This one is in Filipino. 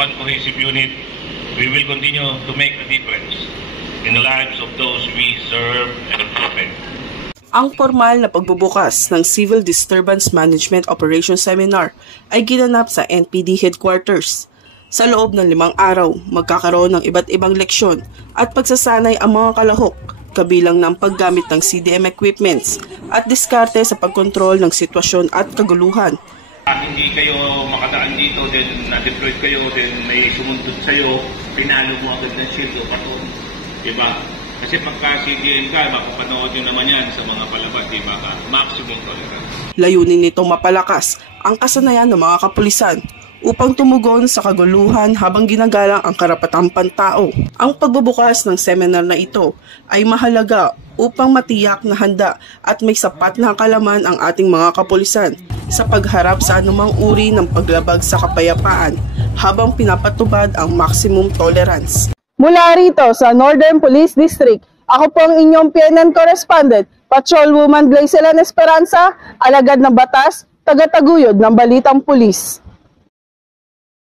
One cohesive unit, we will continue to make a difference in the lives of those we serve and protect. Ang formal na pagbubukas ng Civil Disturbance Management Operations Seminar ay ginanap sa NPD Headquarters. Sa loob ng 5 araw, magkakaroon ng iba't ibang leksyon at pagsasanay ang mga kalahok, kabilang ng paggamit ng CDM equipments at diskarte sa pagkontrol ng sitwasyon at kaguluhan. Hindi kayo makadaan dito, then na-deploy kayo, then may sumuntod sa'yo, pinalo mo agad ng shield o paton. Diba? Kasi pagka CDM ka, mapapanood nyo naman yan sa mga palabas, diba ka? Maximum tolerance. Layunin nitong mapalakas ang kasanayan ng mga kapulisan upang tumugon sa kaguluhan habang ginagalang ang karapatang pantao. Ang pagbubukas ng seminar na ito ay mahalaga upang matiyak na handa at may sapat na kalaman ang ating mga kapulisan sa pagharap sa anumang uri ng paglabag sa kapayapaan habang pinapatubad ang maximum tolerance. Mula rito sa Northern Police District, ako po ang inyong PNN correspondent, Patrolwoman Blazelan Esperanza, alagad ng batas, tagataguyod ng Balitang Pulis.